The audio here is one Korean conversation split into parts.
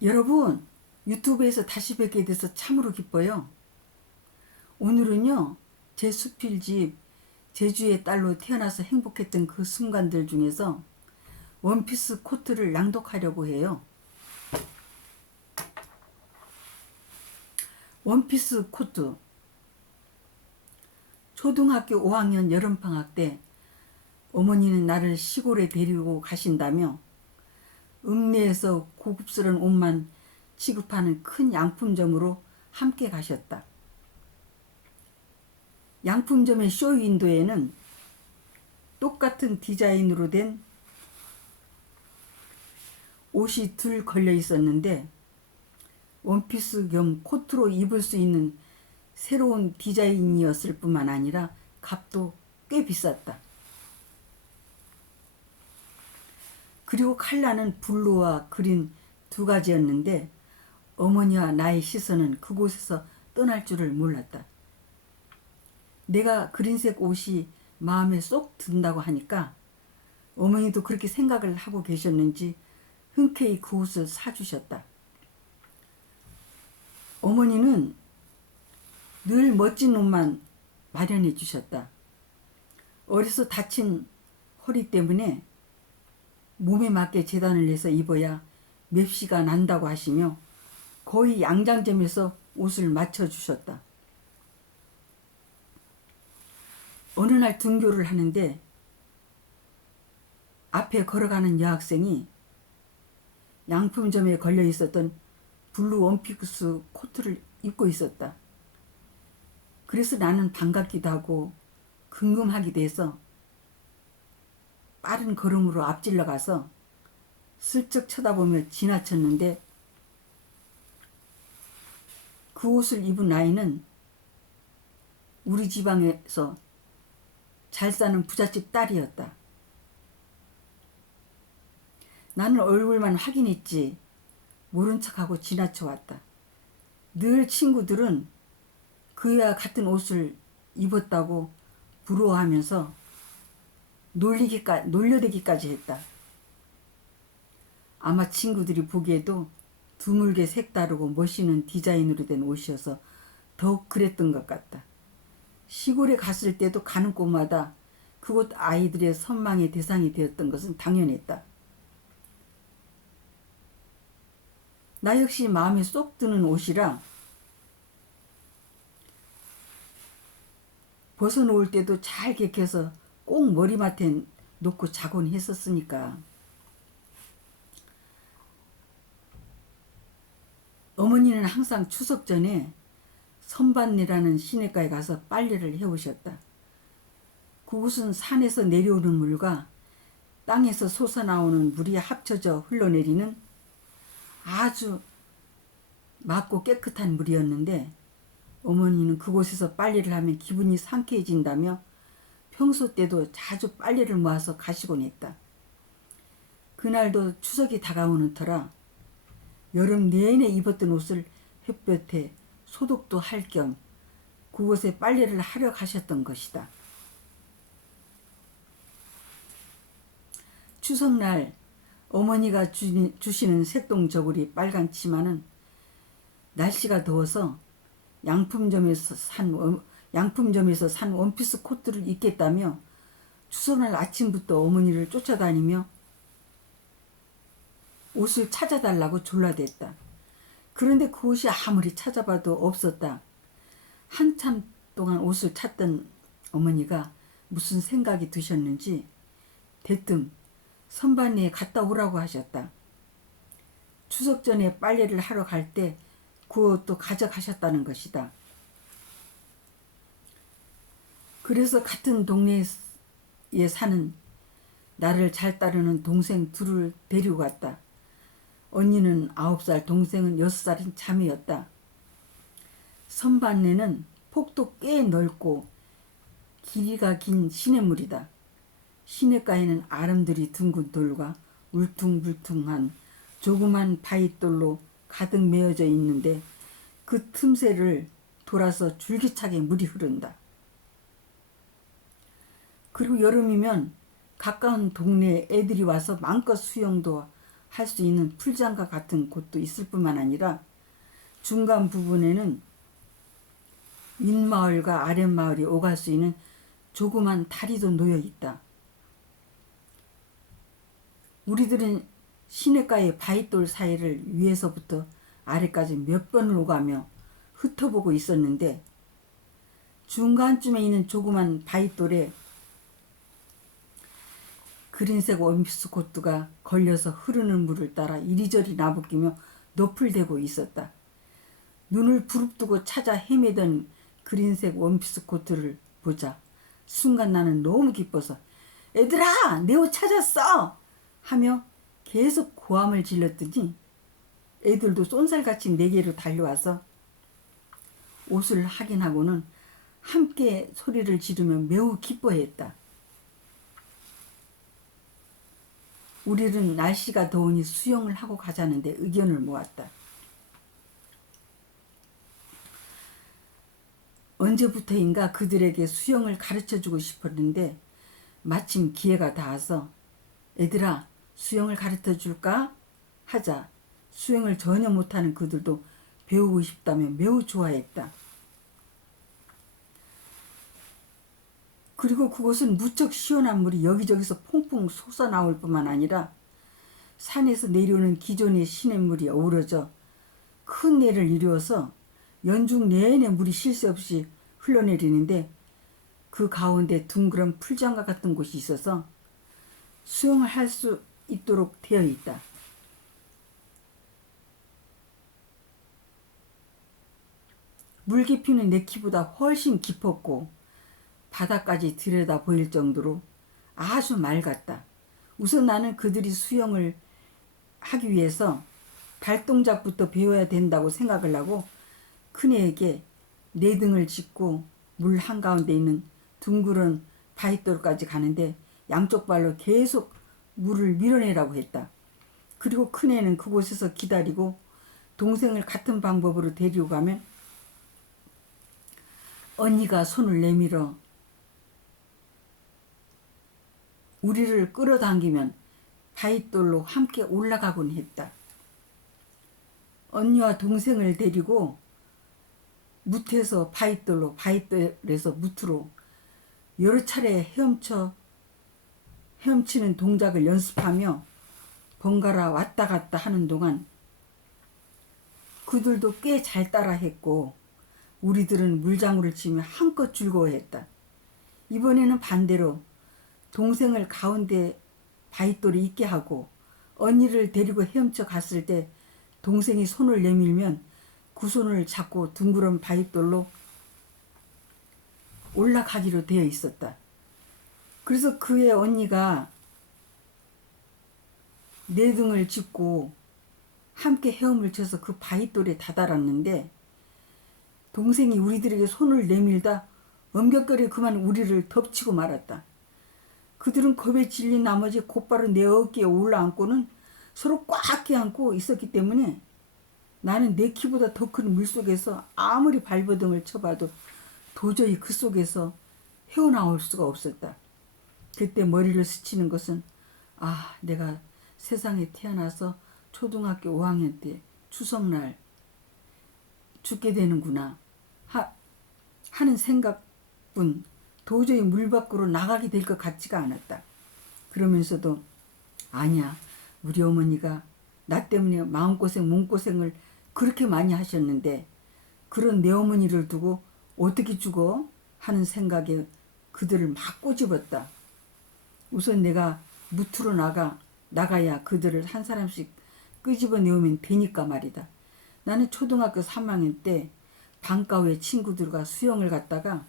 여러분, 유튜브에서 다시 뵙게 돼서 참으로 기뻐요. 오늘은요, 제 수필집 제주의 딸로 태어나서 행복했던 그 순간들 중에서 원피스 코트를 낭독하려고 해요. 원피스 코트. 초등학교 5학년 여름방학 때 어머니는 나를 시골에 데리고 가신다며 읍내에서 고급스러운 옷만 취급하는 큰 양품점으로 함께 가셨다. 양품점의 쇼윈도에는 똑같은 디자인으로 된 옷이 둘 걸려 있었는데 원피스 겸 코트로 입을 수 있는 새로운 디자인이었을 뿐만 아니라 값도 꽤 비쌌다. 그리고 컬러는 블루와 그린 두 가지였는데 어머니와 나의 시선은 그곳에서 떠날 줄을 몰랐다. 내가 그린색 옷이 마음에 쏙 든다고 하니까 어머니도 그렇게 생각을 하고 계셨는지 흔쾌히 그 옷을 사주셨다. 어머니는 늘 멋진 옷만 마련해 주셨다. 어려서 다친 허리 때문에 몸에 맞게 재단을 해서 입어야 맵시가 난다고 하시며 거의 양장점에서 옷을 맞춰주셨다. 어느 날 등교를 하는데 앞에 걸어가는 여학생이 양품점에 걸려 있었던 블루 원피스 코트를 입고 있었다. 그래서 나는 반갑기도 하고 궁금하기도 해서 빠른 걸음으로 앞질러 가서 슬쩍 쳐다보며 지나쳤는데 그 옷을 입은 아이는 우리 지방에서 잘 사는 부잣집 딸이었다. 나는 얼굴만 확인했지 모른 척하고 지나쳐왔다. 늘 친구들은 그와 같은 옷을 입었다고 부러워하면서 놀려대기까지 했다. 아마 친구들이 보기에도 드물게 색다르고 멋있는 디자인으로 된 옷이어서 더욱 그랬던 것 같다. 시골에 갔을 때도 가는 곳마다 그곳 아이들의 선망의 대상이 되었던 것은 당연했다. 나 역시 마음에 쏙 드는 옷이라 벗어놓을 때도 잘 객해서 꼭 머리맡에 놓고 자곤 했었으니까. 어머니는 항상 추석 전에 선반내라는 시냇가에 가서 빨래를 해오셨다. 그곳은 산에서 내려오는 물과 땅에서 솟아나오는 물이 합쳐져 흘러내리는 아주 맑고 깨끗한 물이었는데 어머니는 그곳에서 빨래를 하면 기분이 상쾌해진다며 평소 때도 자주 빨래를 모아서 가시곤 했다. 그날도 추석이 다가오는 터라 여름 내내 입었던 옷을 햇볕에 소독도 할 겸 그곳에 빨래를 하러 가셨던 것이다. 추석날 어머니가 주시는 색동 저고리 빨간 치마는 날씨가 더워서 양품점에서 산 원피스 코트를 입겠다며 추석날 아침부터 어머니를 쫓아다니며 옷을 찾아달라고 졸라댔다. 그런데 그 옷이 아무리 찾아봐도 없었다. 한참 동안 옷을 찾던 어머니가 무슨 생각이 드셨는지 대뜸 선반리에 갔다 오라고 하셨다. 추석 전에 빨래를 하러 갈 때 그 옷도 가져가셨다는 것이다. 그래서 같은 동네에 사는 나를 잘 따르는 동생 둘을 데리고 갔다. 언니는 9살, 동생은 6살인 자매였다. 선반내는 폭도 꽤 넓고 길이가 긴 시냇물이다. 시냇가에는 아름드리 둥근 돌과 울퉁불퉁한 조그만 바위돌로 가득 메어져 있는데 그 틈새를 돌아서 줄기차게 물이 흐른다. 그리고 여름이면 가까운 동네 애들이 와서 마음껏 수영도 할 수 있는 풀장과 같은 곳도 있을 뿐만 아니라 중간 부분에는 윗마을과 아랫마을이 오갈 수 있는 조그만 다리도 놓여 있다. 우리들은 시냇가의 바위돌 사이를 위에서부터 아래까지 몇 번을 오가며 흩어보고 있었는데 중간쯤에 있는 조그만 바위돌에 그린색 원피스 코트가 걸려서 흐르는 물을 따라 이리저리 나부끼며 너풀대고 있었다. 눈을 부릅뜨고 찾아 헤매던 그린색 원피스 코트를 보자 순간 나는 너무 기뻐서 "애들아, 내 옷 찾았어!" 하며 계속 고함을 질렀더니 애들도 쏜살같이 내게로 달려와서 옷을 확인하고는 함께 소리를 지르며 매우 기뻐했다. 우리는 날씨가 더우니 수영을 하고 가자는데 의견을 모았다. 언제부터인가 그들에게 수영을 가르쳐주고 싶었는데 마침 기회가 닿아서 "애들아, 수영을 가르쳐줄까?" 하자 수영을 전혀 못하는 그들도 배우고 싶다며 매우 좋아했다. 그리고 그곳은 무척 시원한 물이 여기저기서 퐁퐁 솟아나올 뿐만 아니라 산에서 내려오는 기존의 시냇물이 어우러져 큰 내를 이루어서 연중 내내 물이 쉴 새 없이 흘러내리는데 그 가운데 둥그런 풀장과 같은 곳이 있어서 수영을 할 수 있도록 되어 있다. 물 깊이는 내 키보다 훨씬 깊었고 바닥까지 들여다 보일 정도로 아주 맑았다. 우선 나는 그들이 수영을 하기 위해서 발동작부터 배워야 된다고 생각을 하고 큰애에게 내 등을 짚고 물 한가운데 있는 둥그런 바위돌까지 가는데 양쪽 발로 계속 물을 밀어내라고 했다. 그리고 큰애는 그곳에서 기다리고 동생을 같은 방법으로 데리고 가면 언니가 손을 내밀어 우리를 끌어당기면 바위돌로 함께 올라가곤 했다. 언니와 동생을 데리고 무트에서 바위돌로, 바위돌에서 무트로 여러 차례 헤엄치는 동작을 연습하며 번갈아 왔다 갔다 하는 동안 그들도 꽤 잘 따라 했고 우리들은 물장구를 치며 한껏 즐거워했다. 이번에는 반대로 동생을 가운데 바위돌에 있게 하고 언니를 데리고 헤엄쳐 갔을 때 동생이 손을 내밀면 그 손을 잡고 둥그런 바위돌로 올라가기로 되어 있었다. 그래서 그의 언니가 내 등을 짚고 함께 헤엄을 쳐서 그 바위돌에 다다랐는데 동생이 우리들에게 손을 내밀다 엄격거리 그만 우리를 덮치고 말았다. 그들은 겁에 질린 나머지 곧바로 내 어깨에 올라앉고는 서로 꽉 껴안고 있었기 때문에 나는 내 키보다 더 큰 물속에서 아무리 발버둥을 쳐봐도 도저히 그 속에서 헤어나올 수가 없었다. 그때 머리를 스치는 것은 내가 세상에 태어나서 초등학교 5학년 때 추석날 죽게 되는구나 하는 생각뿐 도저히 물 밖으로 나가게 될 것 같지가 않았다. 그러면서도 아니야, 우리 어머니가 나 때문에 마음고생 몸고생을 그렇게 많이 하셨는데 그런 내 어머니를 두고 어떻게 죽어? 하는 생각에 그들을 막 꼬집었다. 우선 내가 무트로 나가야 그들을 한 사람씩 끄집어내오면 되니까 말이다. 나는 초등학교 3학년 때 방과후에 친구들과 수영을 갔다가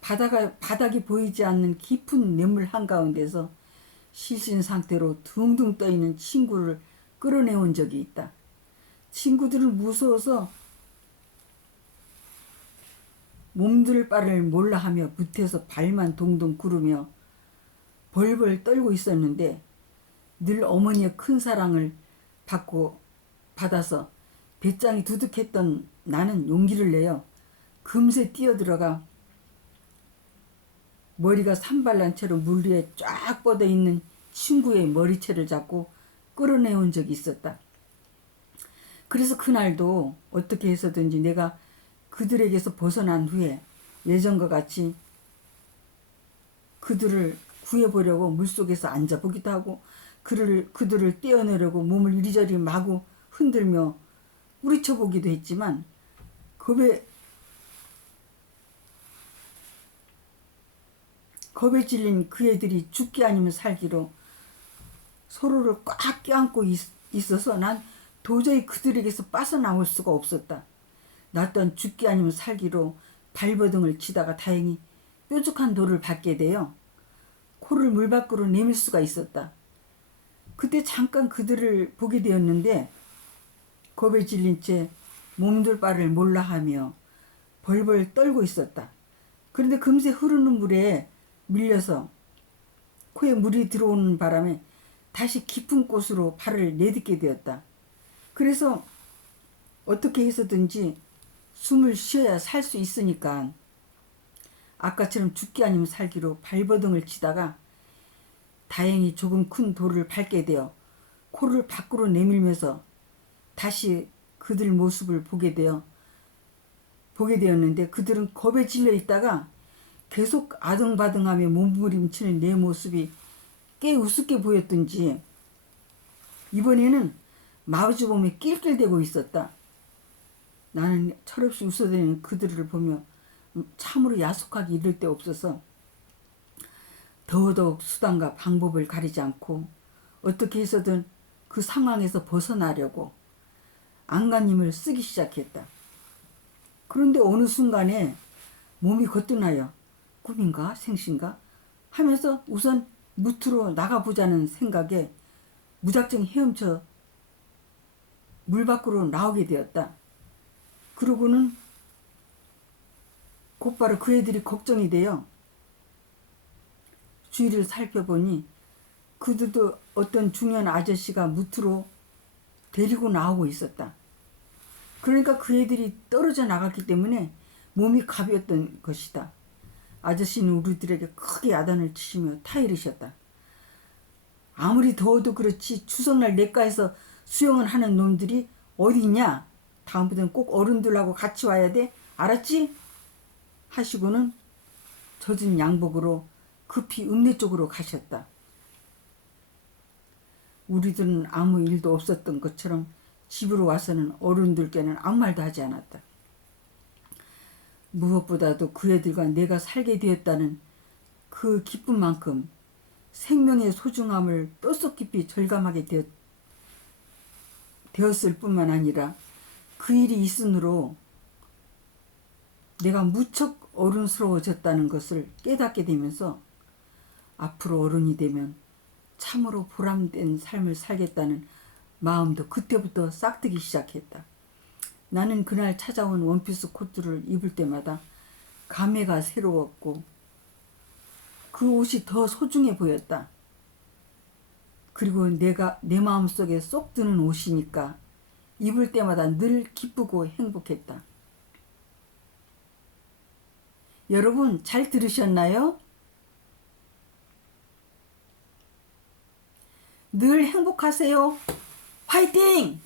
바닥이 보이지 않는 깊은 냇물 한가운데서 실신 상태로 둥둥 떠있는 친구를 끌어내온 적이 있다. 친구들은 무서워서 몸둘 바를 몰라 하며 무트에서 발만 동동 구르며 벌벌 떨고 있었는데 늘 어머니의 큰 사랑을 받아서 배짱이 두둑했던 나는 용기를 내어 금세 뛰어들어가 머리가 산발난 채로 물 위에 쫙 뻗어 있는 친구의 머리채를 잡고 끌어내온 적이 있었다. 그래서 그날도 어떻게 해서든지 내가 그들에게서 벗어난 후에 예전과 같이 그들을 구해보려고 물속에서 앉아보기도 하고 그들을 떼어내려고 몸을 이리저리 마구 흔들며 뿌리쳐보기도 했지만 겁에 질린 그 애들이 죽기 아니면 살기로 서로를 꽉 껴안고 있어서 난 도저히 그들에게서 빠져나올 수가 없었다. 나 또한 죽기 아니면 살기로 발버둥을 치다가 다행히 뾰족한 돌을 밟게 되어 코를 물 밖으로 내밀 수가 있었다. 그때 잠깐 그들을 보게 되었는데 겁에 질린 채 몸둘 바를 몰라하며 벌벌 떨고 있었다. 그런데 금세 흐르는 물에 밀려서 코에 물이 들어오는 바람에 다시 깊은 곳으로 발을 내딛게 되었다. 그래서 어떻게 해서든지 숨을 쉬어야 살 수 있으니까 아까처럼 죽기 아니면 살기로 발버둥을 치다가 다행히 조금 큰 돌을 밟게 되어 코를 밖으로 내밀면서 다시 그들 모습을 보게 되었는데 그들은 겁에 질려 있다가 계속 아등바등하며 몸부림치는 내 모습이 꽤 우습게 보였던지 이번에는 마주보며 낄낄대고 있었다. 나는 철없이 웃어대는 그들을 보며 참으로 야속하게 이를 데 없어서 더더욱 수단과 방법을 가리지 않고 어떻게 해서든 그 상황에서 벗어나려고 안간힘을 쓰기 시작했다. 그런데 어느 순간에 몸이 거뜬하여 꿈인가 생신가 하면서 우선 무트로 나가보자는 생각에 무작정 헤엄쳐 물 밖으로 나오게 되었다. 그러고는 곧바로 그 애들이 걱정이 되어 주위를 살펴보니 그들도 어떤 중년 아저씨가 무트로 데리고 나오고 있었다. 그러니까 그 애들이 떨어져 나갔기 때문에 몸이 가벼웠던 것이다. 아저씨는 우리들에게 크게 야단을 치시며 타이르셨다. 아무리 더워도 그렇지 추석날 냇가에서 수영을 하는 놈들이 어디 있냐? 다음부터는 꼭 어른들하고 같이 와야 돼. 알았지? 하시고는 젖은 양복으로 급히 읍내 쪽으로 가셨다. 우리들은 아무 일도 없었던 것처럼 집으로 와서는 어른들께는 아무 말도 하지 않았다. 무엇보다도 그 애들과 내가 살게 되었다는 그 기쁨만큼 생명의 소중함을 뼛속 깊이 절감하게 되었을 뿐만 아니라 그 일이 있으므로 내가 무척 어른스러워졌다는 것을 깨닫게 되면서 앞으로 어른이 되면 참으로 보람된 삶을 살겠다는 마음도 그때부터 싹트기 시작했다. 나는 그날 찾아온 원피스 코트를 입을 때마다 감회가 새로웠고 그 옷이 더 소중해 보였다. 그리고 내 마음속에 쏙 드는 옷이니까 입을 때마다 늘 기쁘고 행복했다. 여러분 잘 들으셨나요? 늘 행복하세요. 화이팅!